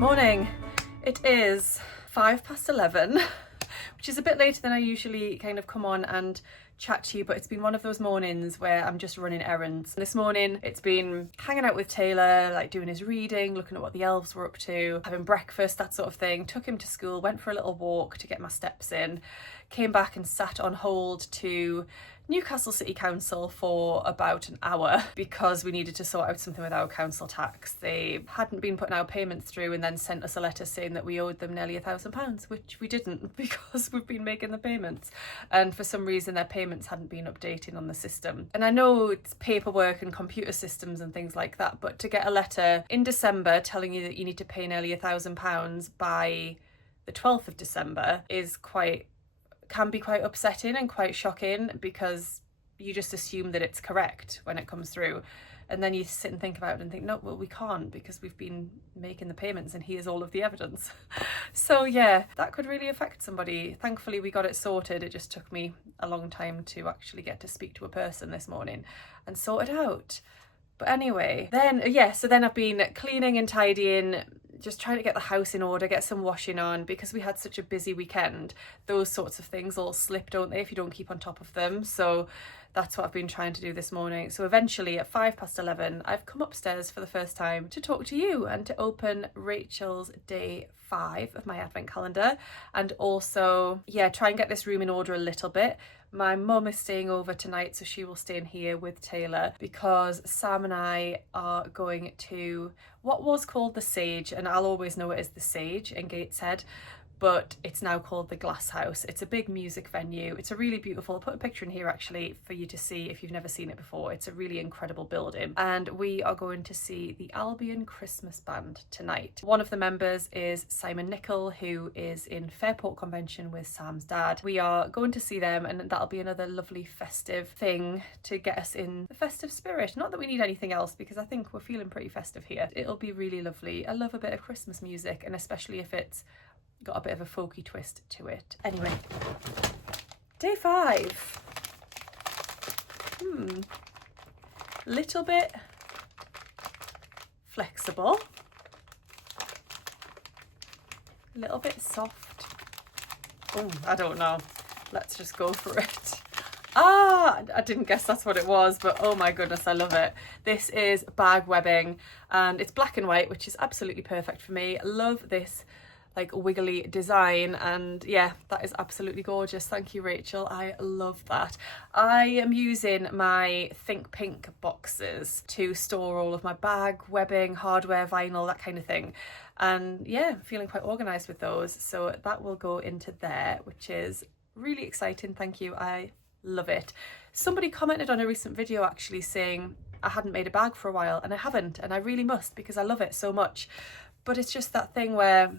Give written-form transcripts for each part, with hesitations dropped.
Morning. It is 11:05, which is a bit later than I usually kind of come on and chat to you, but it's been one of those mornings where I'm just running errands. This morning it's been hanging out with Taylor, like doing his reading, looking at what the elves were up to, having breakfast, that sort of thing. Took him to school, went for a little walk to get my steps in, came back and sat on hold to Newcastle City Council for about an hour because we needed to sort out something with our council tax. They hadn't been putting our payments through and then sent us a letter saying that we owed them nearly £1,000, which we didn't because we've been making the payments. And for some reason their payments hadn't been updated on the system. And I know it's paperwork and computer systems and things like that, but to get a letter in December telling you that you need to pay nearly £1,000 by the 12th of December can be quite upsetting and quite shocking, because you just assume that it's correct when it comes through, and then you sit and think about it and think, no, well, we can't because we've been making the payments and here's all of the evidence. So yeah, that could really affect somebody. Thankfully we got it sorted. It just took me a long time to actually get to speak to a person this morning and sort it out. But anyway, then I've been cleaning and tidying, just trying to get the house in order, get some washing on, because we had such a busy weekend. Those sorts of things all slip, don't they, if you don't keep on top of them? So that's what I've been trying to do this morning. So eventually at 11:05, I've come upstairs for the first time to talk to you and to open Rachel's day 5 of my advent calendar, and also, try and get this room in order a little bit. My mum is staying over tonight, so she will stay in here with Taylor, because Sam and I are going to what was called the Sage, and I'll always know it as the Sage in Gateshead, but it's now called the Glass House. It's a big music venue. It's a really beautiful, I'll put a picture in here actually for you to see if you've never seen it before. It's a really incredible building, and we are going to see the Albion Christmas Band tonight. One of the members is Simon Nicol, who is in Fairport Convention with Sam's dad. We are going to see them, and that'll be another lovely festive thing to get us in the festive spirit. Not that we need anything else, because I think we're feeling pretty festive here. It'll be really lovely. I love a bit of Christmas music, and especially if it's got a bit of a folky twist to it. Anyway, day 5. Little bit flexible, a little bit soft. Oh, I don't know. Let's just go for it. I didn't guess that's what it was, but oh my goodness, I love it. This is bag webbing, and it's black and white, which is absolutely perfect for me. I love this like wiggly design, and yeah, that is absolutely gorgeous. Thank you, Rachel. I love that. I am using my Think Pink boxes to store all of my bag webbing, hardware, vinyl, that kind of thing, and yeah, feeling quite organized with those, so that will go into there, which is really exciting. Thank you. I love it. Somebody commented on a recent video actually saying I hadn't made a bag for a while, and I haven't, and I really must, because I love it so much. But it's just that thing where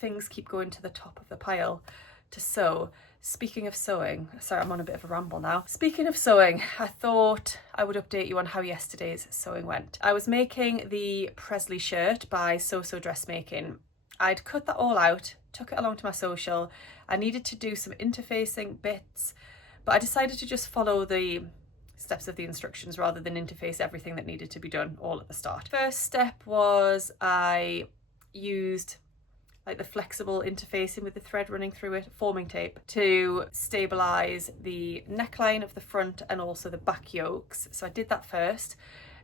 things keep going to the top of the pile to sew. Speaking of sewing, sorry, I'm on a bit of a ramble now. Speaking of sewing, I thought I would update you on how yesterday's sewing went. I was making the Presley shirt by So Dressmaking. I'd cut that all out, took it along to my social. I needed to do some interfacing bits, but I decided to just follow the steps of the instructions rather than interface everything that needed to be done all at the start. First step was I used like the flexible interfacing with the thread running through it, forming tape, to stabilize the neckline of the front and also the back yokes. So I did that first.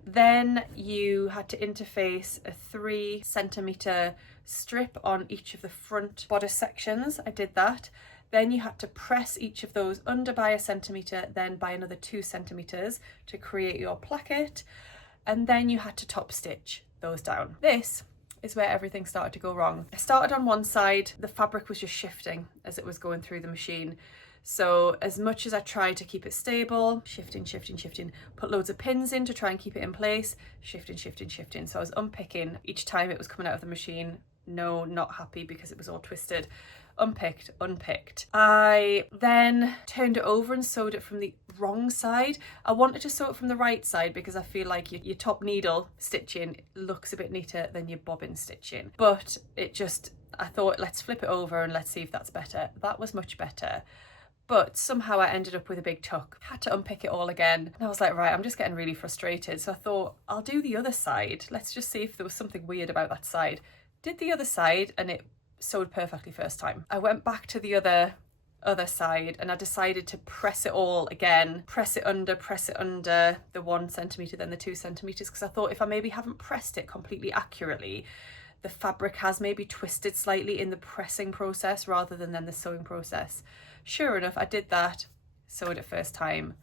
Then you had to interface a 3 centimeter strip on each of the front bodice sections. I did that. Then you had to press each of those under by 1 centimeter, then by another 2 centimeters to create your placket. And then you had to top stitch those down. This is where everything started to go wrong. I started on one side, the fabric was just shifting as it was going through the machine. So as much as I tried to keep it stable, shifting, put loads of pins in to try and keep it in place, shifting. So I was unpicking each time it was coming out of the machine. No, not happy because it was all twisted. Unpicked. I then turned it over and sewed it from the wrong side. I wanted to sew it from the right side because I feel like your top needle stitching looks a bit neater than your bobbin stitching. But I thought, let's flip it over and let's see if that's better. That was much better. But somehow I ended up with a big tuck. Had to unpick it all again. And I was like, right, I'm just getting really frustrated. So I thought, I'll do the other side. Let's just see if there was something weird about that side. Did the other side and it sewed perfectly first time. I went back to the other side and I decided to press it all again, press it under the 1 centimetre, then the 2 centimetres, because I thought if I maybe haven't pressed it completely accurately, the fabric has maybe twisted slightly in the pressing process rather than then the sewing process. Sure enough, I did that, sewed it first time.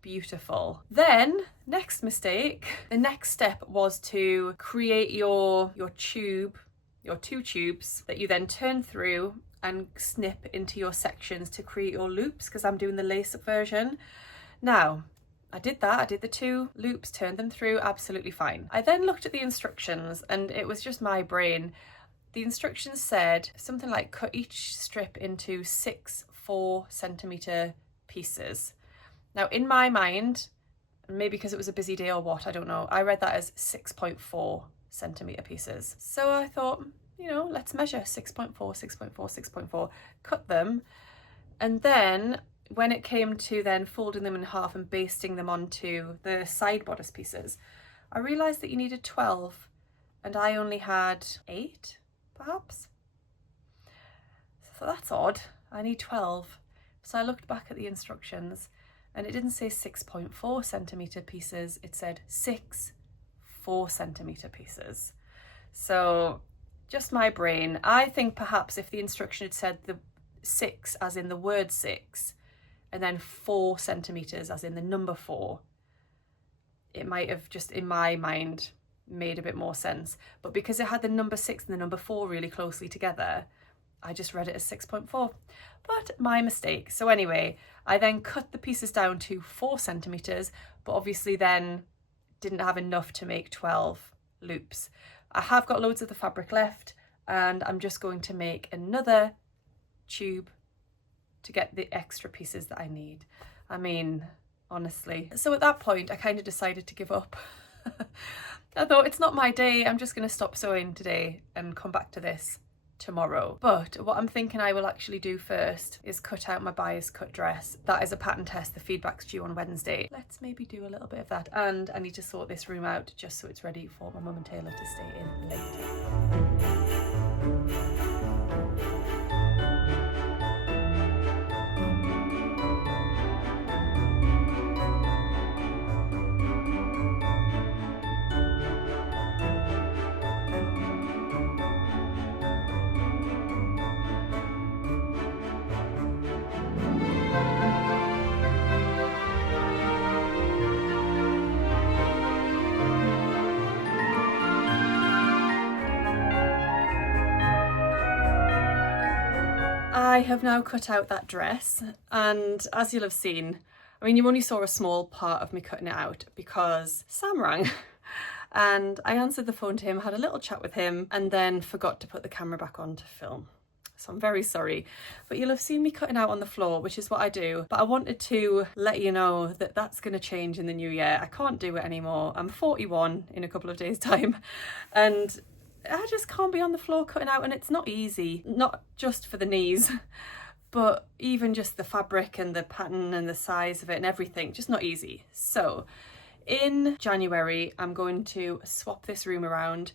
Beautiful. Then next mistake, the next step was to create your tube, your 2 tubes that you then turn through and snip into your sections to create your loops, because I'm doing the lace up version. Now, I did that, I did the 2 loops, turned them through, absolutely fine. I then looked at the instructions and it was just my brain. The instructions said something like cut each strip into 6 4 centimetre pieces. Now in my mind, maybe because it was a busy day or what, I don't know, I read that as 6.4 centimetre pieces. So I thought, you know, let's measure 6.4, 6.4, 6.4, cut them. And then when it came to then folding them in half and basting them onto the side bodice pieces, I realised that you needed 12 and I only had 8, perhaps. So that's odd, I need 12. So I looked back at the instructions and it didn't say 6.4 centimetre pieces, it said 6 4 centimetre pieces. So just my brain. I think perhaps if the instruction had said the 6 as in the word 6 and then 4 centimetres as in the number 4, it might have just in my mind made a bit more sense. But because it had the number 6 and the number 4 really closely together, I just read it as 6.4. But my mistake. So anyway, I then cut the pieces down to 4 centimetres, but obviously then didn't have enough to make 12 loops. I have got loads of the fabric left and I'm just going to make another tube to get the extra pieces that I need. I mean, honestly. So at that point, I kind of decided to give up. I thought it's not my day. I'm just going to stop sewing today and come back to this tomorrow. But what I'm thinking I will actually do first is cut out my buyer's cut dress. That is a pattern test. The feedback's due on Wednesday. Let's maybe do a little bit of that. And I need to sort this room out just so it's ready for my mum and tailor to stay in later. I have now cut out that dress, and as you'll have seen, I mean, you only saw a small part of me cutting it out because Sam rang and I answered the phone to him, had a little chat with him, and then forgot to put the camera back on to film. So I'm very sorry, but you'll have seen me cutting out on the floor, which is what I do. But I wanted to let you know that that's going to change in the new year. I can't do it anymore. I'm 41 in a couple of days' time, and I just can't be on the floor cutting out, and it's not easy, not just for the knees, but even just the fabric and the pattern and the size of it and everything, just not easy. So in January, I'm going to swap this room around,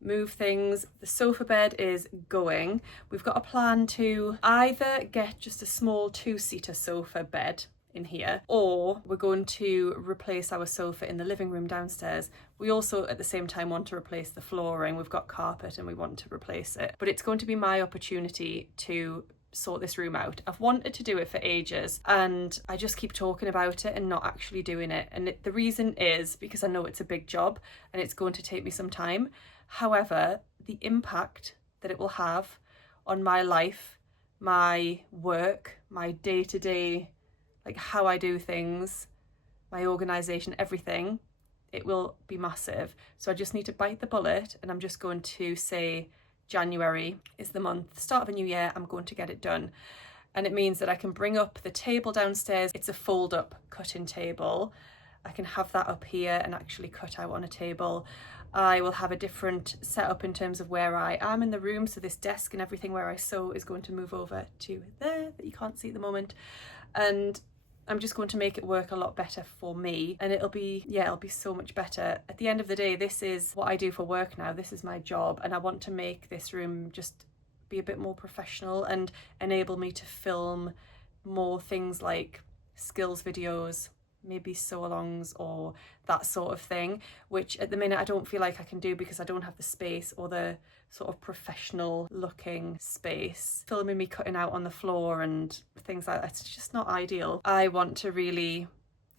move things. The sofa bed is going. We've got a plan to either get just a small 2-seater sofa bed in here, or we're going to replace our sofa in the living room downstairs. We also at the same time want to replace the flooring. We've got carpet and we want to replace it, but it's going to be my opportunity to sort this room out. I've wanted to do it for ages and I just keep talking about it and not actually doing it, and the reason is because I know it's a big job and it's going to take me some time. However, the impact that it will have on my life, my work, my day-to-day, like how I do things, my organisation, everything, it will be massive. So I just need to bite the bullet, and I'm just going to say January is the month, start of a new year, I'm going to get it done. And it means that I can bring up the table downstairs. It's a fold up cut-in table. I can have that up here and actually cut out on a table. I will have a different setup in terms of where I am in the room. So this desk and everything where I sew is going to move over to there that you can't see at the moment. And I'm just going to make it work a lot better for me, and it'll be so much better. At the end of the day, this is what I do for work now. This is my job, and I want to make this room just be a bit more professional and enable me to film more things like skills videos, maybe sew-alongs or that sort of thing, which at the minute I don't feel like I can do because I don't have the space or the sort of professional looking space. Filming me cutting out on the floor and things like that, it's just not ideal. I want to really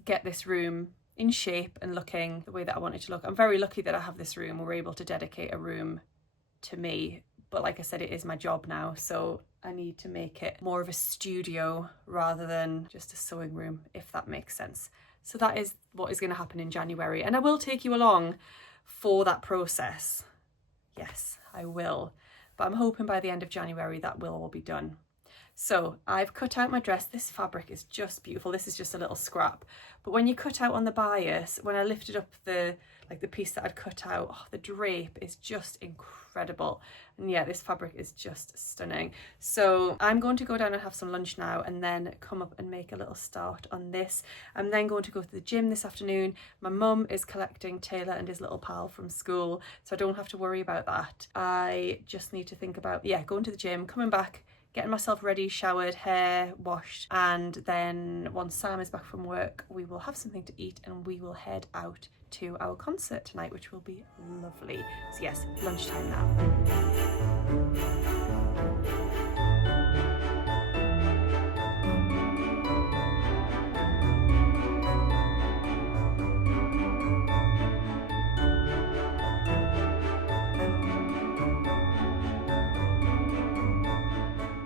get this room in shape and looking the way that I want it to look. I'm very lucky that I have this room. We're able to dedicate a room to me, but like I said, it is my job now, so I need to make it more of a studio rather than just a sewing room, if that makes sense. So that is what is going to happen in January, and I will take you along for that process. Yes, I will, but I'm hoping by the end of January that will all be done. So I've cut out my dress. This fabric is just beautiful. This is just a little scrap, but when you cut out on the bias, when I lifted up the piece that I'd cut out, oh, the drape is just incredible. And yeah, this fabric is just stunning. So I'm going to go down and have some lunch now and then come up and make a little start on this. I'm then going to go to the gym this afternoon. My mum is collecting Taylor and his little pal from school, so I don't have to worry about that. I just need to think about, yeah, going to the gym, coming back, getting myself ready, showered, hair washed, and then once Sam is back from work, we will have something to eat and we will head out to our concert tonight, which will be lovely. So yes, lunchtime now.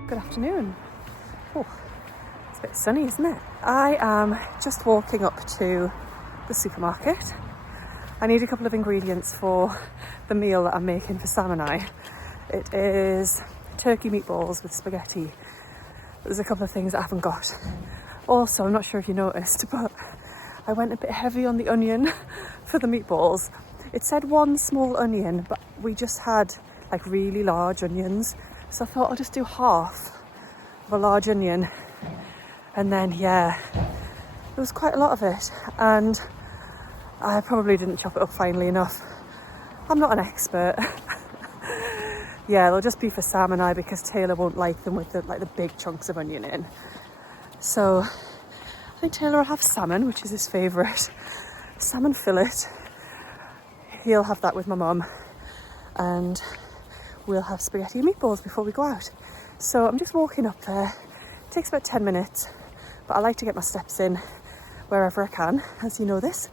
Good afternoon. Oh, it's a bit sunny, isn't it? I am just walking up to the supermarket. I need a couple of ingredients for the meal that I'm making for Sam and I. It is turkey meatballs with spaghetti. There's a couple of things that I haven't got. Also, I'm not sure if you noticed, but I went a bit heavy on the onion for the meatballs. It said one small onion, but we just had like really large onions. So I thought I'll just do half of a large onion. And then, yeah, there was quite a lot of it. And I probably didn't chop it up finely enough. I'm not an expert. Yeah, they'll just be for Sam and I because Taylor won't like them with the big chunks of onion in. So I think Taylor will have salmon, which is his favourite. Salmon fillet. He'll have that with my mum. And we'll have spaghetti and meatballs before we go out. So I'm just walking up there. It takes about 10 minutes, but I like to get my steps in wherever I can, as you know this.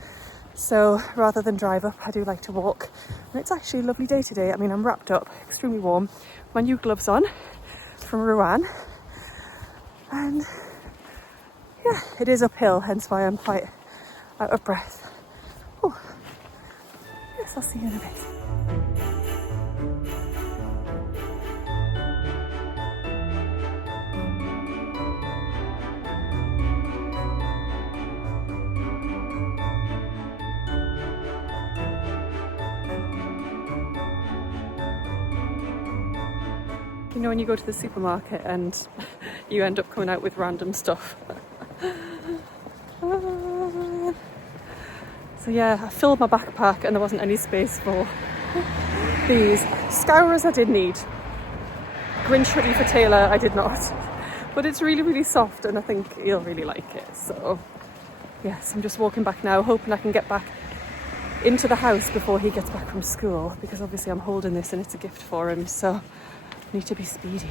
So rather than drive up, I do like to walk. And it's actually a lovely day today. I mean, I'm wrapped up, extremely warm. My new gloves on from Rouen. And yeah, it is uphill, hence why I'm quite out of breath. Oh, yes, I'll see you in a bit. You know when you go to the supermarket and you end up coming out with random stuff. So yeah, I filled my backpack and there wasn't any space for these. Scourers I did need. Grinch hoodie for Taylor I did not. But it's really, really soft and I think he'll really like it. So yes, I'm just walking back now, hoping I can get back into the house before he gets back from school, because obviously I'm holding this and it's a gift for him, so I need to be speedy.